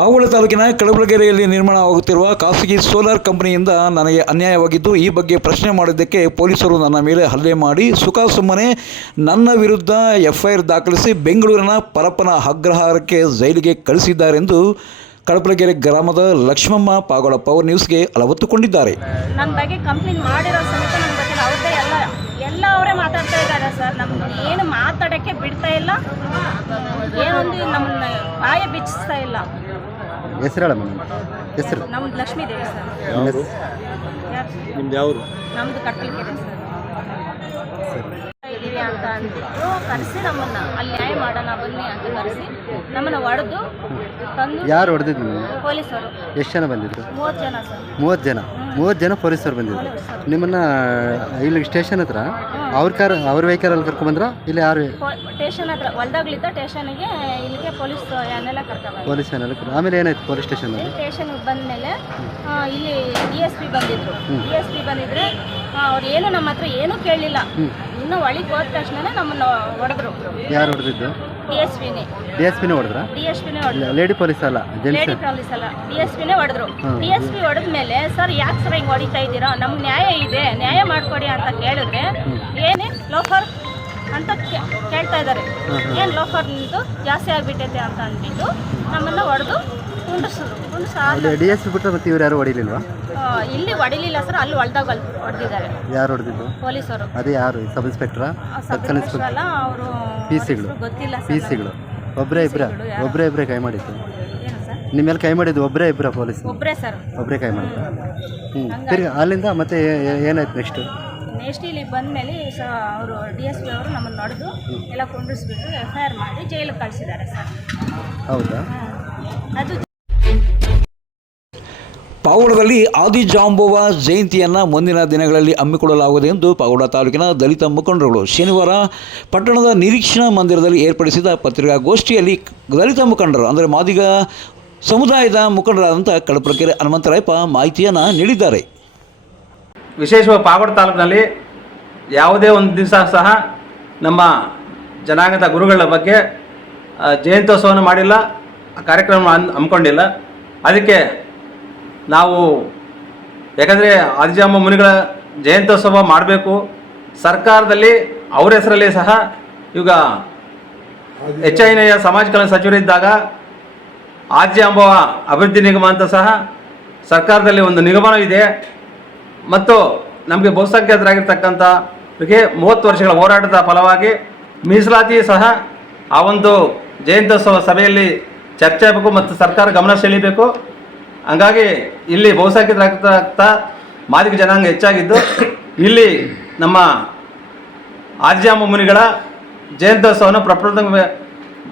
ಪಾವಳ ತಾಲೂಕಿನ ಕಡಬಲಗೆರೆಯಲ್ಲಿ ನಿರ್ಮಾಣವಾಗುತ್ತಿರುವ ಖಾಸಗಿ ಸೋಲಾರ್ ಕಂಪನಿಯಿಂದ ನನಗೆ ಅನ್ಯಾಯವಾಗಿದ್ದು ಈ ಬಗ್ಗೆ ಪ್ರಶ್ನೆ ಮಾಡಿದ್ದಕ್ಕೆ ಪೊಲೀಸರು ನನ್ನ ಮೇಲೆ ಹಲ್ಲೆ ಮಾಡಿ ಸುಖ ಸುಮ್ಮನೆ ನನ್ನ ವಿರುದ್ಧ ಎಫ್ಐಆರ್ ದಾಖಲಿಸಿ ಬೆಂಗಳೂರಿನ ಪರಪ್ಪನ ಅಗ್ರಹಾರಕ್ಕೆ ಜೈಲಿಗೆ ಕಳಿಸಿದ್ದಾರೆಂದು ಕಡಬಲಗೆರೆ ಗ್ರಾಮದ ಲಕ್ಷ್ಮಮ್ಮ ಪಾಗೋಳ ಪವರ್ ನ್ಯೂಸ್ಗೆ ಅಲವತ್ತುಕೊಂಡಿದ್ದಾರೆ ನನ್ನ ಬಗ್ಗೆ ಕಂಪ್ಲೇಂಟ್ ಮಾಡಿರೋ ಸಮೇತ ಅವ್ರದ್ದೇ ಎಲ್ಲ ಎಲ್ಲ ಅವರೇ ಮಾತಾಡ್ತಾ ಇದ್ದಾರೆ ಸರ್. ನಮ್ಗೆ ಏನು ಮಾತಾಡೋಕ್ಕೆ ಬಿಡ್ತಾ ಇಲ್ಲ. ಏನೊಂದು ನಮ್ಮನ್ನ ಬಾಯ ಬಿಚ್ಚಿಸ್ತಾ ಇಲ್ಲ. ಹೆಸರು ಮೇಡಮ್? ಹೆಸರು? ನಮ್ದು ಲಕ್ಷ್ಮೀ ದೇವಿ ಸರ್. ನಿಮ್ದು ಯಾವ್ದು? ನಮ್ದು ಕಟ್ಟಲಿಕ್ಕೆ ಸರ್. ಅಂತ ಅಂದ್ಬಿಟ್ಟು ಕರೆಸಿ ನಮ್ಮನ್ನ ಅಲ್ಲಿ ನ್ಯಾಯ ಮಾಡೋಣ ಬನ್ನಿ ಅಂತ ಕರೆಸಿ ನಮ್ಮನ್ನ ಹೊಡೆದು ತಂದು ಯಾರು ಹೊಡೆದಿದ್ದು ಪೊಲೀಸರು. ಎಷ್ಟು ಜನ ಬಂದಿದ್ರು? ಮೂವತ್ತು ಜನ ಸರ್. ಮೂವತ್ತು ಜನ? ಮೂವತ್ತು ಜನ ಪೊಲೀಸರು ಬಂದಿದ್ರು? ನಿಮ್ಮನ್ನ ಇಲ್ಲಿ ಸ್ಟೇಷನ್ ಹತ್ರ ಅವ್ರ ಕಾರ್ ಅವ್ರ ವೆಹಿಕಲಲ್ಲಿ ಕರ್ಕೊಂಬಂದ್ರ ಇಲ್ಲಿ ಯಾರು ಸ್ಟೇಷನ್ ಹತ್ರ ಹೊಲ್ದಾಗ್ಲಿದ್ದ ಸ್ಟೇಷನ್ಗೆ ಇಲ್ಲಿಗೆ ಪೊಲೀಸ್ ಏನೆಲ್ಲ ಕರ್ಕೊಂಡು ಪೊಲೀಸ್ ಏನೆಲ್ಲ ಆಮೇಲೆ ಏನಾಯ್ತು ಪೊಲೀಸ್ ಸ್ಟೇಷನ್ ಸ್ಟೇಷನ್ಗೆ ಬಂದಮೇಲೆ ಇಲ್ಲಿ ಡಿ ಎಸ್ ಪಿ ಬಂದಿದ್ರು. ಡಿ ಎಸ್ ಪಿ ಬಂದಿದ್ರೆ ಅವ್ರು ಏನು ನಮ್ಮ ಹತ್ರ ಏನೂ ಕೇಳಲಿಲ್ಲ ಇನ್ನು ಒಳಗೆ ಹೋದ ತಕ್ಷಣ ನಮ್ಮನ್ನು ಹೊಡೆದ್ರು. ಯಾರು ಹೊಡೆದಿದ್ದು? ಡಿ ಎಸ್ ಪಿನೇ. ಡಿ ಎಸ್ ಪಿನೇ ಹೊಡೆದ್ರ? ಡಿ ಎಸ್ ಪಿನೇ ಹೊಡೆದ್ರು. ಲೇಡಿ ಪೊಲೀಸ್ ಅಲ್ಲ ಲೇಡಿ ಪೊಲೀಸ್ ಅಲ್ಲ. ಡಿ ಎಸ್ ಪಿನೇ ಹೊಡೆದ್ರು. ಡಿ ಎಸ್ ಪಿ ಹೊಡೆದ್ಮೇಲೆ ಸರ್ ಯಾಕೆ ಸರ್ ಹಿಂಗೆ ಹೊಡಿತಾ ಇದ್ದೀರಾ? ನಮ್ಗೆ ನ್ಯಾಯ ಇದೆ. ನ್ಯಾಯ ಮಾಡಿಕೊಡಿ ಅಂತ ಕೇಳಿದ್ರೆ ಏನೇ ಲೋಫರ್ ಅಂತ ಕೇಳ್ತಾ ಇದ್ದಾರೆ. ಏನು ಲೋಫರ್ ನಿಂತು ಜಾಸ್ತಿ ಆಗಿಬಿಟ್ಟೈತೆ ಅಂತ ಅಂದ್ಬಿಟ್ಟು ನಮ್ಮನ್ನು ಹೊಡೆದು ಡಿ ಎಸ್ ಪಿ ಬಿಟ್ಟರೆ ಮತ್ತೆ ಇವ್ರು ಯಾರು ಹೊಡಿಲಿಲ್ವಾ? ಇಲ್ಲಿ ಹೊಡಿಲಿಲ್ಲ ಸರ್ ಅಲ್ಲಿ ಹೊಡೆದಿದ್ದಾರೆ. ಯಾರು ಹೊಡೆದಿದ್ದು? ಪೊಲೀಸರು. ಅದೇ ಯಾರು ಸಬ್ ಇನ್ಸ್ಪೆಕ್ಟ್ರಾ? ಸಬ್ ಇನ್ಸ್ಪೆಕ್ಟರ್ ಅಲ್ಲ ಅವರು ಪಿ ಸಿಗಳು ಗೊತ್ತಿಲ್ಲ ಪಿ ಸಿಗಳು ಒಬ್ಬರೇ ಇಬ್ಬರ ಒಬ್ಬರೇ ಇಬ್ಬರೇ ಕೈ ಮಾಡಿದ್ದು? ನಿಮ್ಮ ಮೇಲೆ ಕೈ ಮಾಡಿದ್ದು ಒಬ್ಬರೇ ಇಬ್ಬರ ಪೊಲೀಸ್? ಒಬ್ಬರೇ ಸರ್. ಒಬ್ಬರೇ ಕೈ ಮಾಡಿದ್ರು ಹ್ಞೂ ತಿರ್ಗಿ ಅಲ್ಲಿಂದ ಮತ್ತೆ ಏನಾಯ್ತು ನೆಕ್ಸ್ಟ್ ನೆಕ್ಸ್ಟ್ ಇಲ್ಲಿ ಬಂದಮೇಲೆ ಅವರು ಡಿ ಎಸ್ ಪಿ ಅವರು ನಮ್ಮನ್ನು ನಡೆದು ಎಲ್ಲ ಕುಂಡಿಸ್ಬಿಟ್ಟು ಎಫ್ ಐ ಆರ್ ಮಾಡಿ ಜೈಲಿಗೆ ಕಳಿಸಿದ್ದಾರೆ ಸರ್. ಹೌದಾ? ಅದು ಪಾವಗಡದಲ್ಲಿ ಆದಿಜಾಂಬವ ಜಯಂತಿಯನ್ನು ಮುಂದಿನ ದಿನಗಳಲ್ಲಿ ಹಮ್ಮಿಕೊಳ್ಳಲಾಗುವುದು ಎಂದು ಪಾವಗಡ ತಾಲೂಕಿನ ದಲಿತ ಮುಖಂಡರುಗಳು ಶನಿವಾರ ಪಟ್ಟಣದ ನಿರೀಕ್ಷಣಾ ಮಂದಿರದಲ್ಲಿ ಏರ್ಪಡಿಸಿದ ಪತ್ರಿಕಾಗೋಷ್ಠಿಯಲ್ಲಿ ದಲಿತ ಮುಖಂಡರು, ಅಂದರೆ ಮಾದಿಗ ಸಮುದಾಯದ ಮುಖಂಡರಾದಂಥ ಕಡಪ್ರಕೆರೆ ಹನುಮಂತರಾಯಪ್ಪ ಮಾಹಿತಿಯನ್ನು ನೀಡಿದ್ದಾರೆ. ವಿಶೇಷವಾಗಿ ಪಾವಡ ತಾಲೂಕಿನಲ್ಲಿ ಯಾವುದೇ ಒಂದು ದಿವಸ ಸಹ ನಮ್ಮ ಜನಾಂಗದ ಗುರುಗಳ ಬಗ್ಗೆ ಜಯಂತ್ಯೋತ್ಸವವನ್ನು ಮಾಡಿಲ್ಲ ಕಾರ್ಯಕ್ರಮ ಹಮ್ಮಿಕೊಂಡಿಲ್ಲ. ಅದಕ್ಕೆ ನಾವು ಯಾಕಂದರೆ ಆದಿಜಾಂಬ ಮುನಿಗಳ ಜಯಂತ್ಯೋತ್ಸವ ಮಾಡಬೇಕು. ಸರ್ಕಾರದಲ್ಲಿ ಅವರ ಹೆಸರಲ್ಲಿ ಸಹ ಈಗ ಎಚ್ ಐ ಸಮಾಜ ಕಲ್ಯಾಣ ಸಚಿವರಿದ್ದಾಗ ಆದ್ಯ ಅಂಬವ ಅಭಿವೃದ್ಧಿ ನಿಗಮ ಅಂತ ಸಹ ಸರ್ಕಾರದಲ್ಲಿ ಒಂದು ನಿಗಮನವಿದೆ ಮತ್ತು ನಮಗೆ ಬಹುಸಂಖ್ಯಾತರಾಗಿರ್ತಕ್ಕಂಥವರಿಗೆ ಮೂವತ್ತು ವರ್ಷಗಳ ಹೋರಾಟದ ಫಲವಾಗಿ ಮೀಸಲಾತಿ ಸಹ ಆ ಒಂದು ಜಯಂತ್ಯೋತ್ಸವ ಸಭೆಯಲ್ಲಿ ಚರ್ಚೆ ಆಗಬೇಕು ಮತ್ತು ಸರ್ಕಾರ ಗಮನ ಸೆಳೀಬೇಕು ಹಂಗಾಗಿ ಇಲ್ಲಿ ಬಹುಸಂಖ್ಯಾತರಾಗಿರ್ತಕ್ಕ ಮಾದಿಗ ಜನಾಂಗ ಹೆಚ್ಚಾಗಿದ್ದು, ಇಲ್ಲಿ ನಮ್ಮ ಆದ್ಯಾಮ ಮುನಿಗಳ ಜಯಂತ್ಯೋತ್ಸವವನ್ನು ಪ್ರಪ್ರಥಮ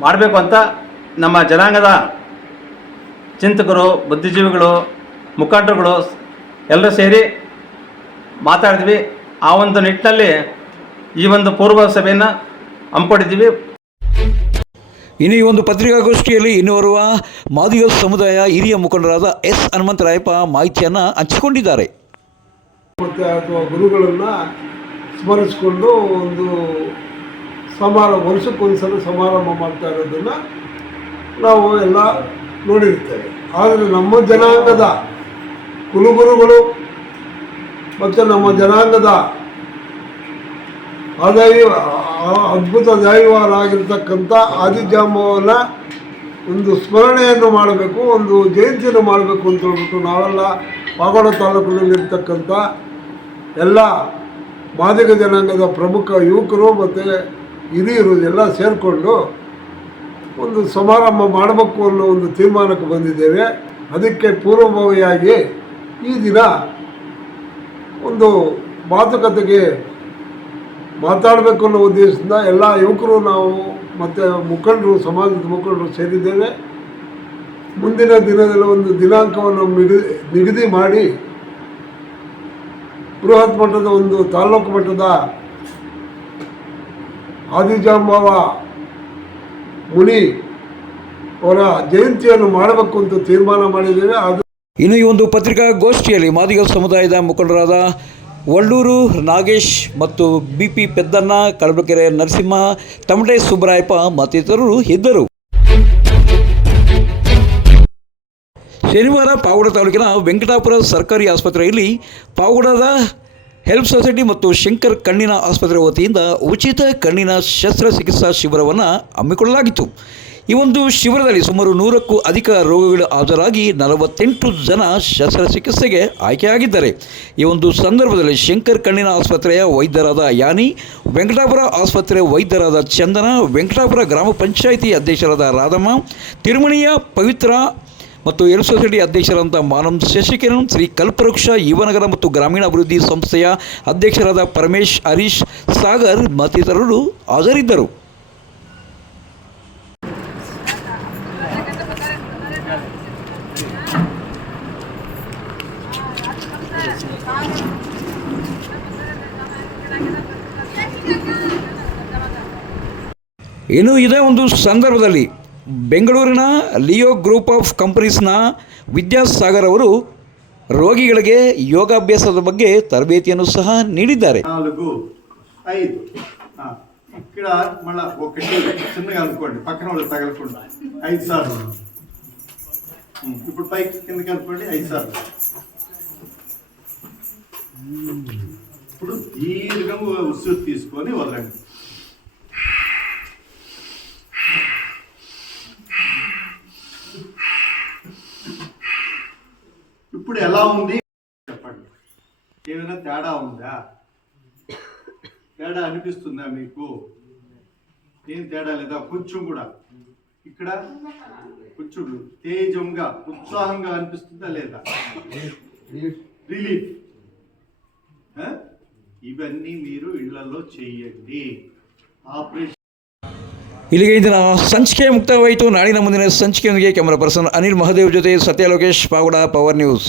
ಮಾಡಬೇಕು ಅಂತ ನಮ್ಮ ಜನಾಂಗದ ಚಿಂತಕರು, ಬುದ್ಧಿಜೀವಿಗಳು, ಮುಖಂಡರುಗಳು ಎಲ್ಲರೂ ಸೇರಿ ಮಾತಾಡಿದ್ವಿ. ಆ ಒಂದು ನಿಟ್ಟಿನಲ್ಲಿ ಈ ಒಂದು ಪೂರ್ವ ಸಭೆಯನ್ನು ಹಮ್ಮಿಕೊಂಡಿದ್ದೀವಿ. ಇನ್ನು ಈ ಒಂದು ಪತ್ರಿಕಾಗೋಷ್ಠಿಯಲ್ಲಿ ಇನ್ನೋರ್ವ ಮಾದಿಗ ಸಮುದಾಯ ಹಿರಿಯ ಮುಖಂಡರಾದ ಎಸ್ ಹನುಮಂತರಾಯಪ್ಪ ಮಾಹಿತಿಯನ್ನು ಹಂಚಿಕೊಂಡಿದ್ದಾರೆ. ಅಥವಾ ಗುರುಗಳನ್ನು ಸ್ಮರಿಸಿಕೊಂಡು ಒಂದು ಸಮಾರಂಭ ವರ್ಷಕ್ಕೊಂದ್ಸಲ ಸಮಾರಂಭ ಮಾಡ್ತಾ ಇರೋದನ್ನು ನಾವು ಎಲ್ಲ ನೋಡಿರ್ತೇವೆ ಆದರೆ ನಮ್ಮ ಜನಾಂಗದ ಕುಲಗುರುಗಳು ಮತ್ತು ನಮ್ಮ ಜನಾಂಗದ ಆದಾಯ ಆ- ಅದ್ಭುತ ದೈವರಾಗಿರ್ತಕ್ಕಂಥ ಆದಿಜಾಂಬವನ ಒಂದು ಸ್ಮರಣೆಯನ್ನು ಮಾಡಬೇಕು, ಒಂದು ಜಯಂತಿಯನ್ನು ಮಾಡಬೇಕು ಅಂತ ಹೇಳ್ಬಿಟ್ಟು ನಾವೆಲ್ಲ ಪಾಗೋಡ ತಾಲೂಕಿನಲ್ಲಿರ್ತಕ್ಕಂಥ ಎಲ್ಲ ಮಾದಿಗ ಜನಾಂಗದ ಪ್ರಮುಖ ಯುವಕರು ಮತ್ತು ಹಿರಿಯರು ಎಲ್ಲ ಸೇರಿಕೊಂಡು ಒಂದು ಸಮಾರಂಭ ಮಾಡಬೇಕು ಅನ್ನೋ ಒಂದು ತೀರ್ಮಾನಕ್ಕೆ ಬಂದಿದ್ದೇವೆ. ಅದಕ್ಕೆ ಪೂರ್ವಭಾವಿಯಾಗಿ ಈ ದಿನ ಒಂದು ಮಾತುಕತೆಗೆ ಮಾತಾಡಬೇಕು ಅನ್ನೋ ಉದ್ದೇಶದಿಂದ ಎಲ್ಲ ಯುವಕರು ನಾವು ಮತ್ತು ಮುಖಂಡರು, ಸಮಾಜದ ಮುಖಂಡರು ಸೇರಿದ್ದೇವೆ. ಮುಂದಿನ ದಿನದಲ್ಲಿ ಒಂದು ದಿನಾಂಕವನ್ನು ನಿಗದಿ ಮಾಡಿ ಬೃಹತ್ ಮಟ್ಟದ ಒಂದು ತಾಲ್ಲೂಕು ಮಟ್ಟದ ಆದಿಜಾಂಬವ ಮುನಿ ಅವರ ಜಯಂತಿಯನ್ನು ಮಾಡಬೇಕು ಅಂತ ತೀರ್ಮಾನ ಮಾಡಿದ್ದೇವೆ. ಅದು ಇನ್ನು ಈ ಒಂದು ಪತ್ರಿಕಾಗೋಷ್ಠಿಯಲ್ಲಿ ಮಾದಿಗ ಸಮುದಾಯದ ಮುಖಂಡರಾದ ವಳ್ಳೂರು ನಾಗೇಶ್ ಮತ್ತು ಬಿ ಪಿ ಪೆದ್ದಣ್ಣ ಕಳಬಕೆರೆ ನರಸಿಂಹ ತಮಟೆ ಸುಬ್ಬರಾಯಪ್ಪ ಮತ್ತಿತರರು ಇದ್ದರು. ಶನಿವಾರ ಪಾವಗಡ ತಾಲೂಕಿನ ವೆಂಕಟಾಪುರ ಸರ್ಕಾರಿ ಆಸ್ಪತ್ರೆಯಲ್ಲಿ ಪಾವಗಡದ ಹೆಲ್ಪ್ ಸೊಸೈಟಿ ಮತ್ತು ಶಂಕರ್ ಕಣ್ಣಿನ ಆಸ್ಪತ್ರೆ ವತಿಯಿಂದ ಉಚಿತ ಕಣ್ಣಿನ ಶಸ್ತ್ರಚಿಕಿತ್ಸಾ ಶಿಬಿರವನ್ನು ಹಮ್ಮಿಕೊಳ್ಳಲಾಗಿತ್ತು. ಈ ಒಂದು ಶಿಬಿರದಲ್ಲಿ ಸುಮಾರು ನೂರಕ್ಕೂ ಅಧಿಕ ರೋಗಿಗಳು ಹಾಜರಾಗಿ ನಲವತ್ತೆಂಟು ಜನ ಶಸ್ತ್ರಚಿಕಿತ್ಸೆಗೆ ಆಯ್ಕೆಯಾಗಿದ್ದಾರೆ. ಈ ಒಂದು ಸಂದರ್ಭದಲ್ಲಿ ಶಂಕರ್ ಕಣ್ಣಿನ ಆಸ್ಪತ್ರೆಯ ವೈದ್ಯರಾದ ಯಾನಿ, ವೆಂಕಟಾಪುರ ಆಸ್ಪತ್ರೆ ವೈದ್ಯರಾದ ಚಂದನ, ವೆಂಕಟಾಪುರ ಗ್ರಾಮ ಪಂಚಾಯಿತಿ ಅಧ್ಯಕ್ಷರಾದ ರಾಧಮ್ಮ, ತಿರುಮಣಿಯ ಪವಿತ್ರ ಮತ್ತು ಎಲ್ ಸೊಸೈಟಿ ಅಧ್ಯಕ್ಷರಾದಂಥ ಮಾನಂ ಶಶಿಕಿರಣ್, ಶ್ರೀ ಕಲ್ಪವೃಕ್ಷ ಯುವನಗರ ಮತ್ತು ಗ್ರಾಮೀಣಾಭಿವೃದ್ಧಿ ಸಂಸ್ಥೆಯ ಅಧ್ಯಕ್ಷರಾದ ಪರಮೇಶ್, ಹರೀಶ್, ಸಾಗರ್ ಮತ್ತಿತರರು ಹಾಜರಿದ್ದರು. ಇನ್ನು ಇದೇ ಒಂದು ಸಂದರ್ಭದಲ್ಲಿ ಬೆಂಗಳೂರಿನ ಲಿಯೋ ಗ್ರೂಪ್ ಆಫ್ ಕಂಪನೀಸ್ನ ವಿದ್ಯಾಸಾಗರ್ ಅವರು ರೋಗಿಗಳಿಗೆ ಯೋಗಾಭ್ಯಾಸದ ಬಗ್ಗೆ ತರಬೇತಿಯನ್ನು ಸಹ ನೀಡಿದ್ದಾರೆ నాలుగు ఐదు ఆ, ఇక్కడ మళ్ళా ఒకటి చిన్నగా అనుకోండి పక్కన వాళ్ళు తగలకుండా ఐదు సార్లు ఉమ్, ఇప్పుడు పైకి కిందకి అనుకోండి ఐదు సార్లు ఇప్పుడు దీర్ఘంగా ఉసురు తీసుకొని వదలండి ఇప్పుడు ఎలా ఉంది చెప్పండి ఏమైనా తేడా ఉందా తేడా అనిపిస్తుందా మీకు ఏం తేడా లేదా కొంచెం కూడా ఇక్కడ కొంచెం తేజంగా ఉత్సాహంగా అనిపిస్తుందా లేదా రిలీఫ్ ఆ? ఇవన్నీ మీరు ఇళ్లలో చెయ్యండి ఆపరేషన్ ಇಲ್ಲಿಗೆ ಇಂದಿನ ಸಂಚಿಕೆ ಮುಕ್ತವಾಯಿತು ನಾಳಿನ ಮುಂದಿನ ಸಂಚಿಕೆಯೊಂದಿಗೆ ಕ್ಯಾಮರಾ ಪರ್ಸನ್ ಅನಿಲ್ ಮಹದೇವ್ ಜೊತೆ ಸತ್ಯ ಲೋಕೇಶ್ ಪಾವಡ ಪವರ್ ನ್ಯೂಸ್